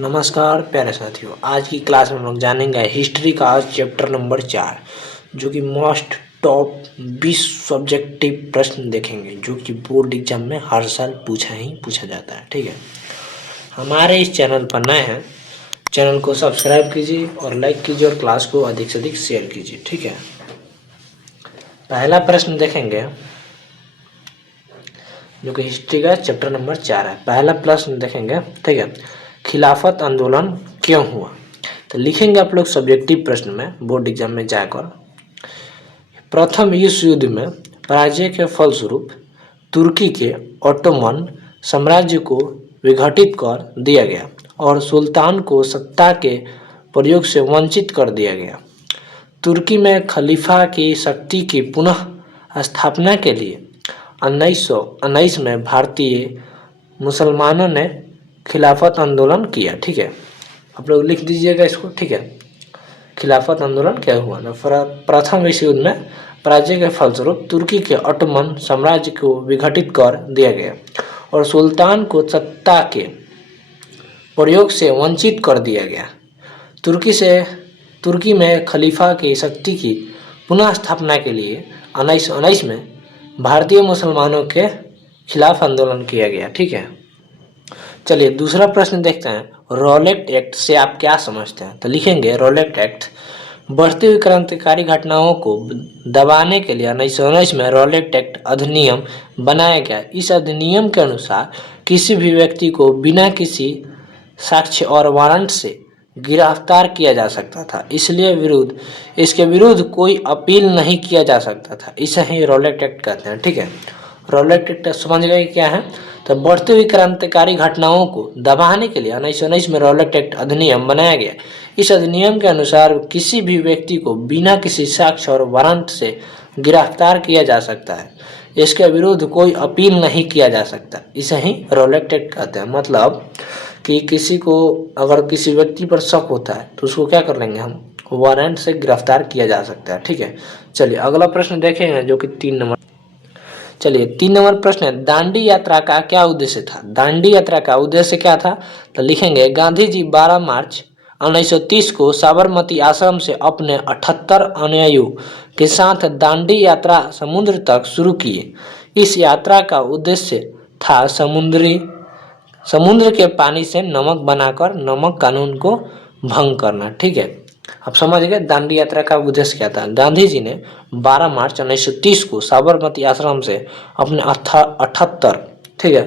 नमस्कार प्यारे साथियों, आज की क्लास में हम लोग जानेंगे हिस्ट्री का चैप्टर नंबर 4 जो कि मोस्ट टॉप 20 सब्जेक्टिव प्रश्न देखेंगे जो कि बोर्ड एग्जाम में हर साल पूछा जाता है। ठीक है, हमारे इस चैनल पर नए हैं, चैनल को सब्सक्राइब कीजिए और लाइक कीजिए और क्लास को अधिक से अधिक शेयर कीजिए। ठीक है, पहला प्रश्न देखेंगे जो कि हिस्ट्री का चैप्टर नंबर 4 है। पहला प्रश्न देखेंगे, ठीक है, खिलाफत आंदोलन क्यों हुआ? तो लिखेंगे आप लोग सब्जेक्टिव प्रश्न में बोर्ड एग्जाम में जाकर, प्रथम विश्व युद्ध में पराजय के फलस्वरूप तुर्की के ओटोमन साम्राज्य को विघटित कर दिया गया और सुल्तान को सत्ता के प्रयोग से वंचित कर दिया गया। तुर्की में खलीफा की शक्ति की पुनः स्थापना के लिए 1919 में भारतीय मुसलमानों ने खिलाफत आंदोलन किया। ठीक है, आप लोग लिख दीजिएगा इसको। ठीक है, खिलाफत आंदोलन क्या हुआ ना, प्रथम विश्व युद्ध में पराजय के फलस्वरूप तुर्की के ओटोमन साम्राज्य को विघटित कर दिया गया और सुल्तान को सत्ता के प्रयोग से वंचित कर दिया गया। तुर्की में खलीफा की शक्ति की पुनः स्थापना के लिए 1919 में भारतीय मुसलमानों के खिलाफ आंदोलन किया गया। ठीक है, चलिए दूसरा प्रश्न देखते हैं, रॉलेट एक्ट से आप क्या समझते हैं? तो लिखेंगे रॉलेट एक्ट बढ़ती हुई क्रांतिकारी घटनाओं को दबाने के लिए 1919 में रॉलेट एक्ट अधिनियम बनाया गया। इस अधिनियम के अनुसार किसी भी व्यक्ति को बिना किसी साक्ष्य और वारंट से गिरफ्तार किया जा सकता था, इसके विरुद्ध कोई अपील नहीं किया जा सकता था। इसे ही रॉलेट एक्ट कहते हैं। ठीक है, रॉलेट एक्ट समझ गए क्या है? तो बढ़ती हुई क्रांतिकारी घटनाओं को दबाने के लिए 1919 में रॉलेट एक्ट अधिनियम बनाया गया। इस अधिनियम के अनुसार किसी भी व्यक्ति को बिना किसी साक्ष्य और वारंट से गिरफ्तार किया जा सकता है, इसके विरुद्ध कोई अपील नहीं किया जा सकता। इसे ही रॉलेट एक्ट कहते हैं। मतलब कि किसी को अगर किसी व्यक्ति पर शक होता है तो उसको क्या कर लेंगे हम, वारंट से गिरफ्तार किया जा सकता है। ठीक है, चलिए अगला प्रश्न देखेंगे जो कि 3 नंबर। चलिए 3 नंबर प्रश्न है, दांडी यात्रा का क्या उद्देश्य था? दांडी यात्रा का उद्देश्य क्या था? तो लिखेंगे गांधी जी 12 मार्च 1930 को साबरमती आश्रम से अपने 78 अनुयायियों के साथ दांडी यात्रा समुद्र तक शुरू किए। इस यात्रा का उद्देश्य था समुद्र के पानी से नमक बनाकर नमक कानून को भंग करना। ठीक है, आप समझ गए दांडी यात्रा का उद्देश्य क्या था। गांधी जी ने 12 मार्च 1930 को साबरमती आश्रम से अपने 78, ठीक है,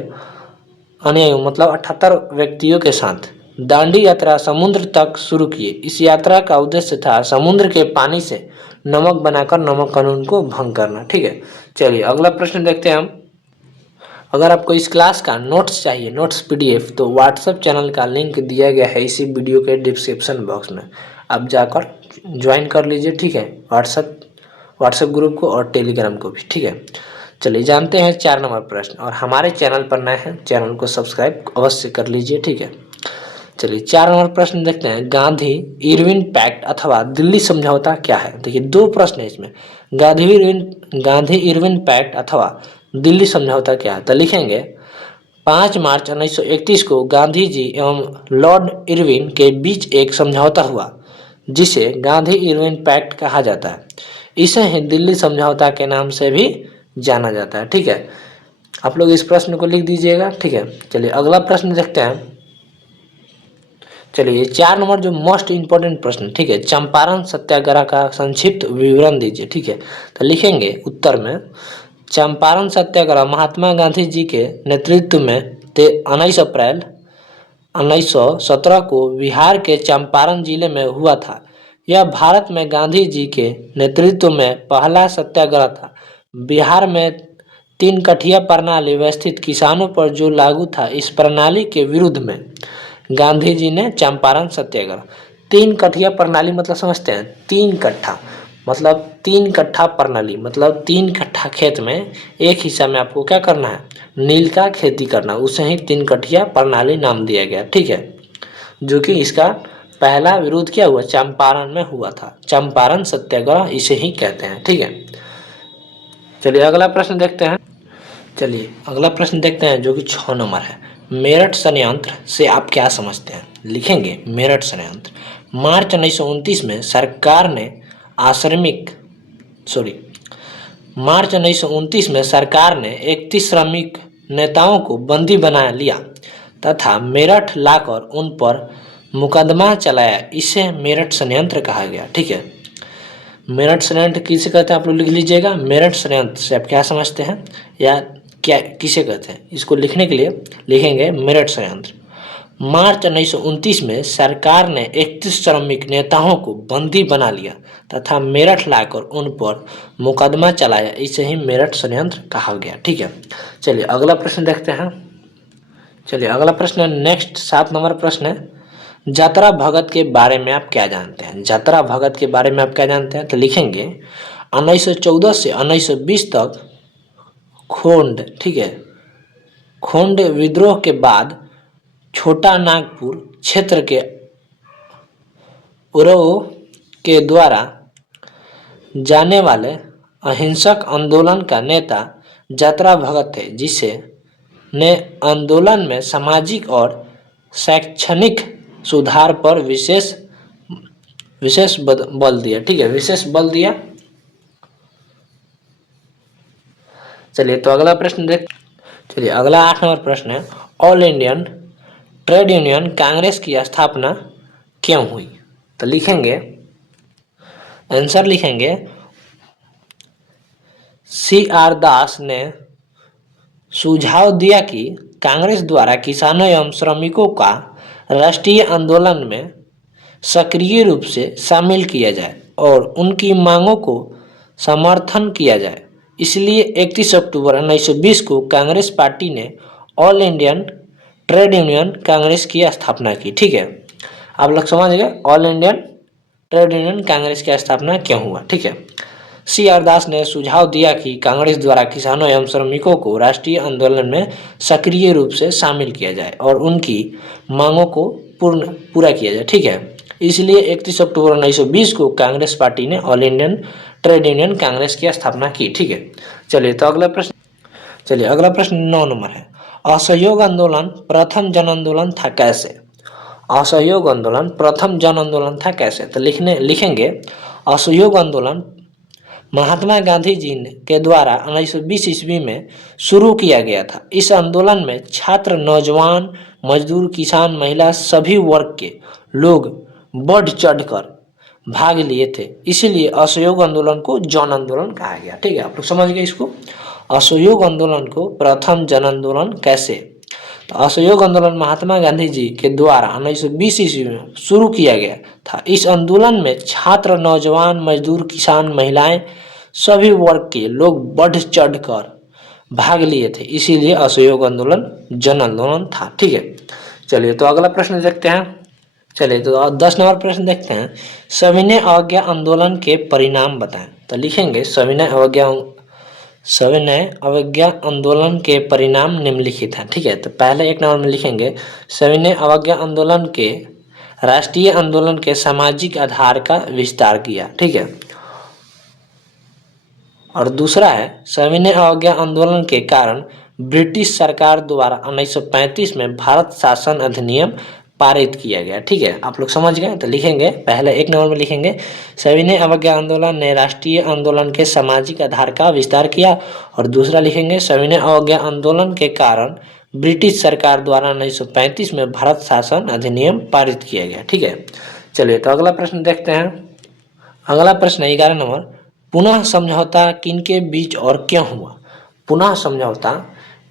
अनुयायियों मतलब 78 व्यक्तियों के साथ दांडी यात्रा समुद्र तक शुरू किए। इस यात्रा का उद्देश्य था समुद्र के पानी से नमक बनाकर नमक कानून को भंग करना। ठीक है, चलिए अगला प्रश्न देखते हैं हम। अगर आपको इस क्लास का नोट्स चाहिए, नोट्स पीडीएफ, तो व्हाट्सएप चैनल का लिंक दिया गया है इसी वीडियो के डिस्क्रिप्शन बॉक्स में, आप जाकर ज्वाइन कर लीजिए। ठीक है, व्हाट्सएप ग्रुप को और टेलीग्राम को भी। ठीक है, चलिए जानते हैं 4 नंबर प्रश्न, और हमारे चैनल पर नए हैं चैनल को सब्सक्राइब अवश्य कर लीजिए। ठीक है, चलिए 4 नंबर प्रश्न देखते हैं, गांधी इरविन पैक्ट अथवा दिल्ली समझौता क्या है? देखिए 2 प्रश्न है इसमें, गांधी इरविन पैक्ट अथवा दिल्ली समझौता क्या है? तो लिखेंगे 5 मार्च 1931 को गांधी जी एवं लॉर्ड इरविन के बीच एक समझौता हुआ जिसे गांधी इरविन पैक्ट कहा जाता है। इसे ही दिल्ली समझौता के नाम से भी जाना जाता है। ठीक है, आप लोग इस प्रश्न को लिख दीजिएगा। ठीक है, चलिए अगला प्रश्न देखते हैं। चलिए 4 नंबर जो मोस्ट इंपॉर्टेंट प्रश्न, ठीक है, चंपारण सत्याग्रह का संक्षिप्त विवरण दीजिए। ठीक है, तो लिखेंगे उत्तर में, चंपारण सत्याग्रह महात्मा गांधी जी के नेतृत्व में 19 अप्रैल 1917 को बिहार के चंपारण जिले में हुआ था। यह भारत में गांधी जी के नेतृत्व में पहला सत्याग्रह था। बिहार में 3 कठिया प्रणाली व्यवस्थित किसानों पर जो लागू था, इस प्रणाली के विरुद्ध में गांधी जी ने चंपारण सत्याग्रह। 3 कठिया प्रणाली मतलब समझते हैं, 3 कट्ठा मतलब 3 कट्ठा प्रणाली मतलब 3 कट्ठा खेत में एक हिस्सा में आपको क्या करना है, नील का खेती करना, उसे ही 3 कठिया प्रणाली नाम दिया गया। ठीक है, जो कि इसका पहला विरोध क्या हुआ, चंपारण में हुआ था। चंपारण सत्याग्रह इसे ही कहते हैं। ठीक है, चलिए अगला प्रश्न देखते हैं। जो कि 6 नंबर है, मेरठ षड्यंत्र से आप क्या समझते हैं? लिखेंगे मेरठ षड्यंत्र। मार्च 1929 में सरकार ने मार्च 1929 में सरकार ने 31 श्रमिक नेताओं को बंदी बना लिया तथा मेरठ लाकर उन पर मुकदमा चलाया। इसे मेरठ षड्यंत्र कहा गया। ठीक है, मेरठ षड्यंत्र किसे कहते हैं आप लोग लिख लीजिएगा। मेरठ षड्यंत्र से आप क्या समझते हैं या क्या किसे कहते हैं, इसको लिखने के लिए लिखेंगे मेरठ षड्यंत्र। मार्च 1929 में सरकार ने 31 श्रमिक नेताओं को बंदी बना लिया तथा मेरठ लाकर उन पर मुकदमा चलाया। इसे ही मेरठ षड्यंत्र कहा गया। ठीक है, चलिए अगला प्रश्न देखते हैं। चलिए अगला प्रश्न नेक्स्ट 7 नंबर प्रश्न है, जतरा भगत के बारे में आप क्या जानते हैं? जतरा भगत के बारे में आप क्या जानते हैं? तो लिखेंगे 1914 से 1920 तक खोंड, ठीक है, खोंड विद्रोह के बाद छोटा नागपुर क्षेत्र के उराव के द्वारा जाने वाले अहिंसक आंदोलन का नेता जतरा भगत थे, जिसे ने आंदोलन में सामाजिक और शैक्षणिक सुधार पर विशेष बल दिया। ठीक है, विशेष बल दिया। चलिए तो अगला प्रश्न देख। चलिए अगला 8 नंबर प्रश्न है, all Indian trade union Congress की स्थापना क्यों हुई? तो लिखेंगे आंसर लिखेंगे CR दास ने सुझाव दिया कि कांग्रेस द्वारा किसानों एवं श्रमिकों का राष्ट्रीय आंदोलन में सक्रिय रूप से शामिल किया जाए और उनकी मांगों को समर्थन किया जाए। इसलिए 31 अक्टूबर 1920 को कांग्रेस पार्टी ने all Indian trade union Congress की स्थापना की। ठीक है, आप लोग समझ गए all Indian trade union Congress की स्थापना क्यों हुआ। ठीक है, CR दास ने सुझाव दिया कि कांग्रेस द्वारा किसानों एवं श्रमिकों को राष्ट्रीय आंदोलन में सक्रिय रूप से शामिल किया जाए और उनकी मांगों को पूरा किया जाए। ठीक है, इसलिए 31 अक्टूबर 1920 को कांग्रेस पार्टी ने all Indian trade union Congress की स्थापना की। ठीक है, चलिए तो अगला प्रश्न 9 नंबर है, असहयोग आंदोलन प्रथम जन आंदोलन था कैसे? असहयोग आंदोलन प्रथम जन आंदोलन था कैसे? तो लिखेंगे असहयोग आंदोलन महात्मा गांधी जी के द्वारा 1920 ईस्वी में शुरू किया गया था। इस आंदोलन में छात्र, नौजवान, मजदूर, किसान, महिला सभी वर्ग के लोग बढ़ चढ़कर भाग लिए थे, इसीलिए असहयोग आंदोलन को जन आंदोलन कहा गया। ठीक है, आप लोग समझ गए इसको। असहयोग आंदोलन को प्रथम जन आंदोलन कैसे? तो असहयोग आंदोलन महात्मा गांधी जी के द्वारा 1920 ईस्वी में शुरू किया गया था। इस आंदोलन में छात्र, नौजवान, मजदूर, किसान, महिलाएं सभी वर्ग के लोग बढ़ चढ़कर भाग लिए थे, इसीलिए असहयोग आंदोलन जन आंदोलन था। ठीक है, चलिए तो अगला प्रश्न देखते हैं। चलिए तो 10 नंबर प्रश्न देखते हैं, सविनय अवज्ञा आंदोलन के परिणाम बताएं। तो लिखेंगे सविनय अवज्ञा आंदोलन के परिणाम निम्नलिखित हैं। ठीक है, तो पहले 1 नंबर में लिखेंगे सविनय अवज्ञा आंदोलन के राष्ट्रीय आंदोलन के सामाजिक आधार का विस्तार किया। ठीक है, और दूसरा है सविनय अवज्ञा आंदोलन के कारण ब्रिटिश सरकार द्वारा 1935 में भारत शासन अधिनियम पारित किया गया। ठीक है, आप लोग समझ गए। तो लिखेंगे पहले 1 नंबर में लिखेंगे सविनय अवज्ञा आंदोलन ने राष्ट्रीय आंदोलन के सामाजिक आधार का विस्तार किया, और दूसरा लिखेंगे सविनय अवज्ञा आंदोलन के कारण ब्रिटिश सरकार द्वारा 1935 में भारत शासन अधिनियम पारित किया गया। ठीक है, चलिए तो अगला प्रश्न देखते हैं। अगला प्रश्न 11 नंबर, पुनः समझौता किनके बीच और क्यों हुआ? पुनः समझौता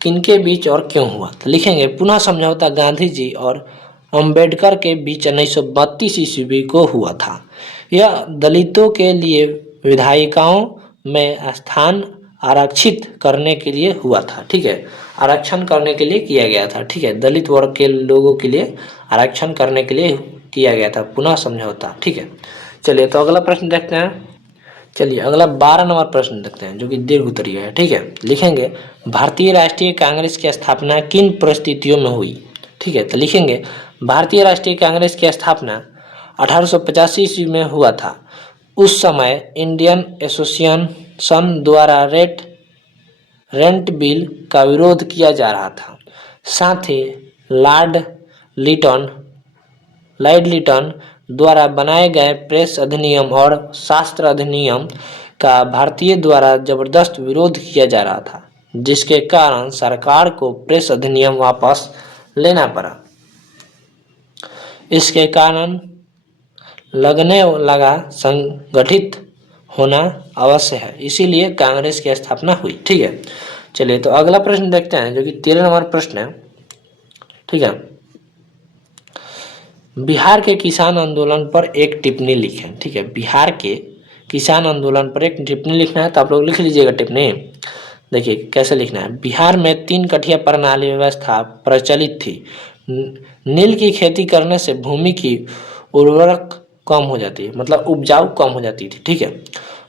किनके बीच और क्यों हुआ? तो लिखेंगे पुनः समझौता गांधी जी और अंबेडकर के बीच 1932 ईस्वी को हुआ था। यह दलितों के लिए विधायिकाओं में स्थान आरक्षित करने के लिए हुआ था। ठीक है, आरक्षण करने के लिए किया गया था। ठीक है, दलित वर्ग के लोगों के लिए आरक्षण करने के लिए किया गया था पुनः समझौता। ठीक है, चलिए तो अगला प्रश्न देखते हैं। चलिए अगला 12 नंबर प्रश्न देखते हैं, जो कि दीर्घ उत्तरीय है। ठीक है, लिखेंगे भारतीय राष्ट्रीय कांग्रेस की स्थापना किन परिस्थितियों में हुई? ठीक है, तो लिखेंगे भारतीय राष्ट्रीय कांग्रेस की स्थापना 1885 ईस्वी में हुआ था। उस समय इंडियन एसोसिएशन द्वारा रेंट बिल का विरोध किया जा रहा था। साथ ही लॉर्ड लिटन द्वारा बनाए गए प्रेस अधिनियम और शास्त्र अधिनियम का भारतीय द्वारा जबरदस्त विरोध किया जा रहा था, जिसके कारण सरकार को प्रेस अधिनियम वापस लेना पड़ा। इसके कारण लगने लगा संगठित होना अवश्य है, इसीलिए कांग्रेस की स्थापना हुई। ठीक है, चलिए तो अगला प्रश्न देखते हैं जो कि 13 नंबर प्रश्न है। ठीक है, बिहार के किसान आंदोलन पर एक टिप्पणी लिखें। ठीक है, बिहार के किसान आंदोलन पर एक टिप्पणी लिखना है, तो आप लोग लिख लीजिएगा टिप्पणी। देखिए कैसे लिखना है। बिहार में 3 कठिया प्रणाली व्यवस्था प्रचलित थी। नील की खेती करने से भूमि की उर्वरक कम हो जाती है, मतलब उपजाऊ कम हो जाती थी। ठीक है,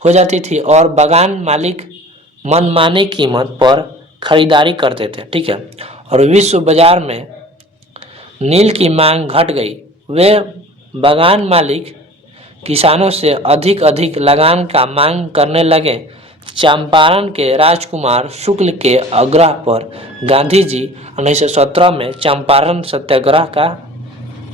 हो जाती थी, और बागान मालिक मनमानी कीमत पर खरीदारी करते थे। ठीक है, और विश्व बाजार में नील की मांग घट गई। वे बागान मालिक किसानों से अधिक लगान का मांग करने लगे। चंपारण के राजकुमार शुक्ल के आग्रह पर गांधी जी 1917 में चंपारण सत्याग्रह का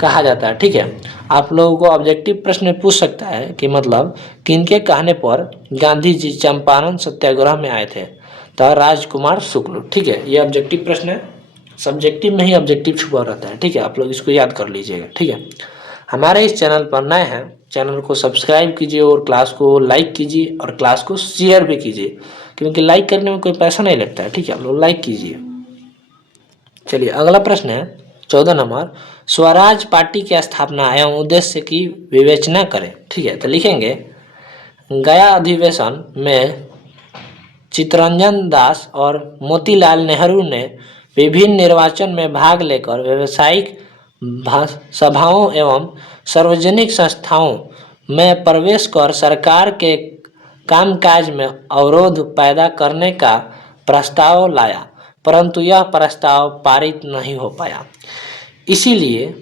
कहा जाता है। ठीक है, आप लोगों को ऑब्जेक्टिव प्रश्न में पूछ सकता है कि मतलब किनके कहने पर गांधी जी चंपारण सत्याग्रह में आए थे, तो राजकुमार शुक्ल। ठीक है, ये ऑब्जेक्टिव प्रश्न है, सब्जेक्टिव में ही ऑब्जेक्टिव छुपा रहता है। ठीक है, आप लोग इसको याद कर लीजिएगा। ठीक है, हमारे इस चैनल पर नए हैं, चैनल को सब्सक्राइब कीजिए और क्लास को लाइक कीजिए और क्लास को शेयर भी कीजिए, क्योंकि लाइक करने में कोई पैसा नहीं लगता है। ठीक है, आप लोग लाइक कीजिए। चलिए अगला प्रश्न है 14 नंबर, स्वराज पार्टी की स्थापना एवं उद्देश्य की विवेचना करें। ठीक है, तो लिखेंगे गया अधिवेशन में चित्तरंजन दास और मोतीलाल नेहरू ने विभिन्न निर्वाचन में भाग लेकर व्यावसायिक सभाओं एवं सार्वजनिक संस्थाओं में प्रवेश कर सरकार के कामकाज में अवरोध पैदा करने का प्रस्ताव लाया, परंतु यह प्रस्ताव पारित नहीं हो पाया। इसीलिए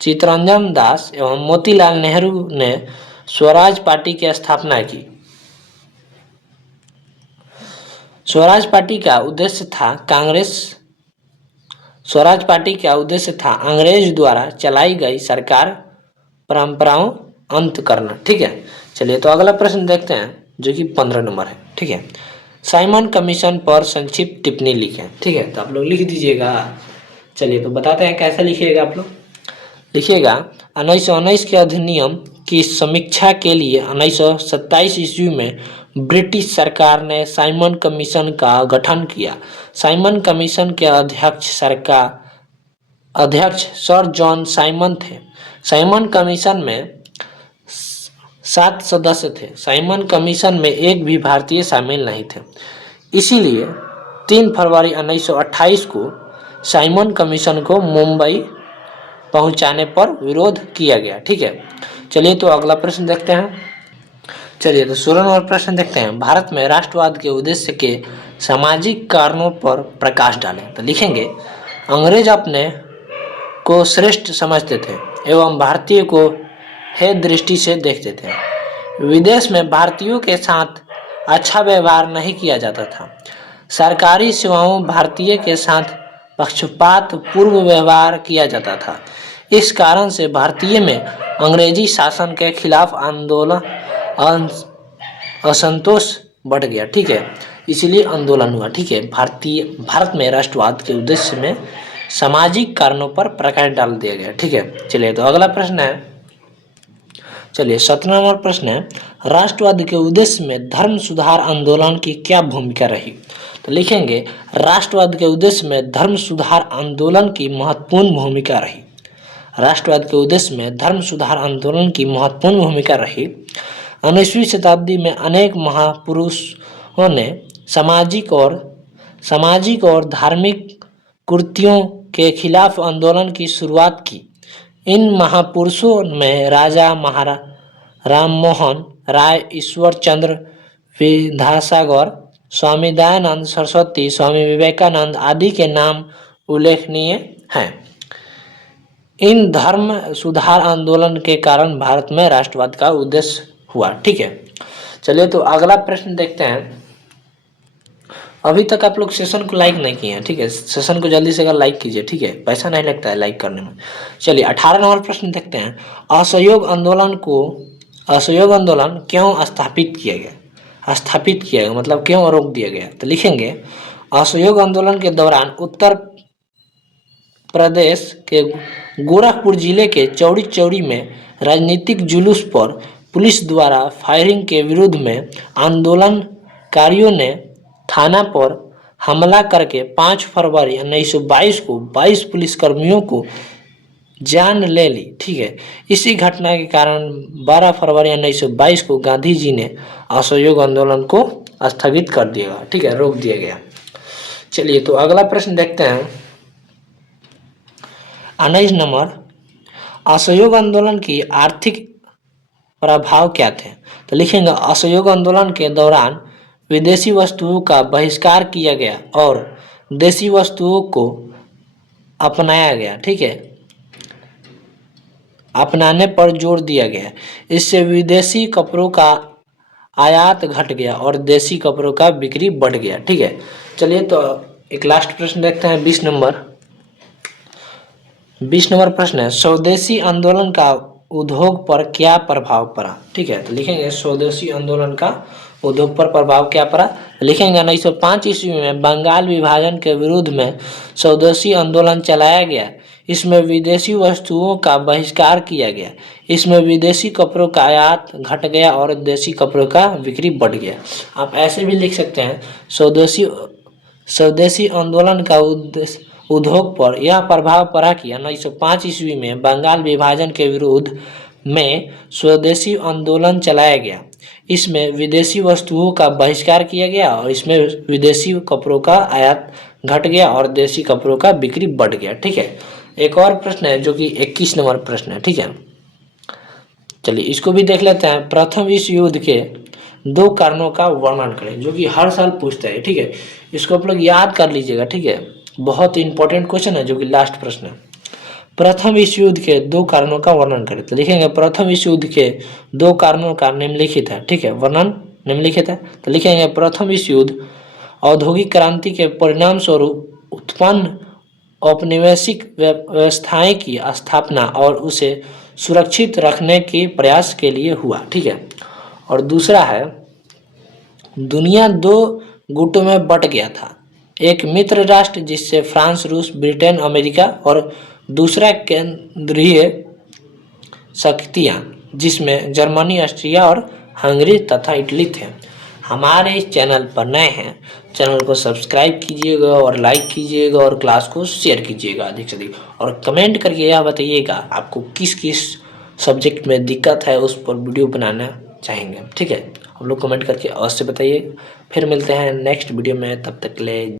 चित्तरंजन दास एवं मोतीलाल नेहरू ने स्वराज पार्टी की स्थापना की। स्वराज पार्टी का उद्देश्य था अंग्रेज द्वारा चलाई गई सरकार परंपराओं अंत करना। ठीक है, चलिए तो अगला प्रश्न देखते हैं जो कि 15 नंबर है। ठीक है, साइमन कमीशन पर संक्षिप्त टिप्पणी लिखें। ठीक है, तो आप लोग लिख दीजिएगा। चलिए तो बताते हैं कैसे लिखिएगा। आप लोग लिखिएगा 1919 के अधिनियम की समीक्षा के लिए 1927 ईस्वी में ब्रिटिश सरकार ने साइमन कमीशन का गठन किया। साइमन कमीशन के अध्यक्ष सर जॉन साइमन थे। साइमन कमीशन में 7 सदस्य थे। साइमन कमीशन में एक भी भारतीय शामिल नहीं थे, इसीलिए 3 फरवरी 1928 को साइमन कमीशन को मुंबई पहुंचाने पर विरोध किया गया। ठीक है, चलिए तो अगला प्रश्न देखते हैं। चलिए तो 16 नंबर प्रश्न देखते हैं, भारत में राष्ट्रवाद के उद्देश्य के सामाजिक कारणों पर प्रकाश डालें। तो लिखेंगे अंग्रेज अपने को श्रेष्ठ समझते थे एवं भारतीय को हे दृष्टि से देखते थे। विदेश में भारतीयों के साथ अच्छा व्यवहार नहीं किया जाता था। सरकारी सेवाओं भारतीय के साथ पक्षपात पूर्व व्यवहार किया जाता था। इस कारण से भारतीय में अंग्रेजी शासन के खिलाफ आंदोलन असंतोष बढ़ गया। ठीक है, इसलिए आंदोलन हुआ। ठीक है, भारत में राष्ट्रवाद के उद्देश्य में सामाजिक कारणों पर प्रकाश डाल दिया गया। ठीक है, चलिए तो अगला प्रश्न है। चलिए 17 नंबर प्रश्न है, राष्ट्रवाद के उद्देश्य में धर्म सुधार आंदोलन की क्या भूमिका रही। तो लिखेंगे राष्ट्रवाद के उद्देश्य में धर्म सुधार आंदोलन की महत्वपूर्ण भूमिका रही। राष्ट्रवाद के उद्देश्य में धर्म सुधार आंदोलन की महत्वपूर्ण भूमिका रही। 19वीं शताब्दी में अनेक महापुरुषों ने सामाजिक और धार्मिक कुरीतियों के खिलाफ आंदोलन की शुरुआत की। इन महापुरुषों में राजा राम मोहन राय, ईश्वर चंद्र विद्यासागर, स्वामी दयानंद सरस्वती, स्वामी विवेकानंद आदि के नाम उल्लेखनीय हैं। इन धर्म सुधार आंदोलन के कारण भारत में राष्ट्रवाद का उद्देश्य हुआ। ठीक है, चलिए तो अगला प्रश्न देखते हैं अभी तक आप लोग सेशन को लाइक नहीं किए हैं, ठीक है, सेशन को जल्दी से अगर लाइक कीजिए, ठीक है, पैसा नहीं लगता है लाइक करने में। चलिए 18 नंबर प्रश्न देखते हैं। असहयोग आंदोलन क्यों स्थापित किया गया? स्थापित किया गया मतलब क्यों रोक दिया गया? तो लिखेंगे असहयोग आंदोलन के दौरान उत्तर प्रदेश के गोरखपुर जिले के चौरी चौरी में राजनीतिक जुलूस पर पुलिस द्वारा फायरिंग के विरोध में आंदोलनकारियों ने थाना पर हमला करके 5 फरवरी 1922 को 22 पुलिसकर्मियों को जान ले ली, ठीक है। इसी घटना के कारण 12 फरवरी 1922 को गांधी जी ने असहयोग आंदोलन को स्थगित कर दिया, ठीक है, रोक दिया गया। चलिए तो अगला प्रश्न देखते हैं। 19 नंबर, असहयोग आंदोलन की आर्थिक प्रभाव क्या थे? तो लिखेंगे असहयोग आंदोलन के दौरान विदेशी वस्तुओं का बहिष्कार किया गया और देसी वस्तुओं को अपनाया गया, ठीक है, अपनाने पर जोर दिया गया। इससे विदेशी कपड़ों का आयात घट गया और देसी कपड़ों का बिक्री बढ़ गया, ठीक है। चलिए तो एक लास्ट प्रश्न देखते हैं। 20 नंबर प्रश्न है, स्वदेशी आंदोलन का उद्योग पर क्या प्रभाव पड़ा? ठीक है, तो लिखेंगे स्वदेशी आंदोलन का उद्योग पर प्रभाव क्या पड़ा? लिखेंगे 1905 ईस्वी में बंगाल विभाजन के विरुद्ध में स्वदेशी आंदोलन चलाया गया। इसमें विदेशी वस्तुओं का बहिष्कार किया गया। इसमें विदेशी कपड़ों का आयात घट गया और देसी कपड़ों का बिक्री बढ़ गया। आप ऐसे भी लिख सकते हैं स्वदेशी आंदोलन का उद्योग पर यह प्रभाव पड़ा कि 1905 ईस्वी में बंगाल विभाजन के विरुद्ध में स्वदेशी आंदोलन चलाया गया। इसमें विदेशी वस्तुओं का बहिष्कार किया गया और इसमें विदेशी कपड़ों का आयात घट गया और देसी कपड़ों का बिक्री बढ़ गया, ठीक है। एक और प्रश्न है जो कि 21 नंबर प्रश्न है, ठीक है। चलिए इसको भी देख लेते हैं। प्रथम विश्व युद्ध के 2 कारणों का वर्णन करें, जो कि हर साल पूछता है, ठीक है। इसको आप लोग याद कर लीजिएगा, ठीक है, बहुत इंपॉर्टेंट क्वेश्चन है, जो कि लास्ट प्रश्न है। प्रथम विश्व युद्ध के 2 कारणों का वर्णन करें, तो लिखेंगे प्रथम विश्व युद्ध के 2 कारणों का निम्नलिखित है, ठीक है, वर्णन निम्नलिखित है। तो लिखेंगे प्रथम विश्व युद्ध औद्योगिक क्रांति के परिणाम स्वरूप उत्पन्न औपनिवेशिक व्यवस्थाएं की स्थापना और उसे सुरक्षित रखने के प्रयास के लिए हुआ, ठीक है। और दूसरा है दुनिया 2 गुटों में बट गया था, एक मित्र राष्ट्र जिससे फ्रांस, रूस, ब्रिटेन, अमेरिका और दूसरा केंद्रीय शक्तियां जिसमें जर्मनी, ऑस्ट्रिया और हंगरी तथा इटली थे। हमारे इस चैनल पर नए हैं, चैनल को सब्सक्राइब कीजिएगा और लाइक कीजिएगा और क्लास को शेयर कीजिएगा अधिक से अधिक, और कमेंट करके यह बताइएगा आपको किस किस सब्जेक्ट में दिक्कत है, उस पर वीडियो बनाना चाहेंगे, ठीक है। आप लोग कमेंट करके अवश्य बताइए। फिर मिलते हैं नेक्स्ट वीडियो में, तब तक के लिए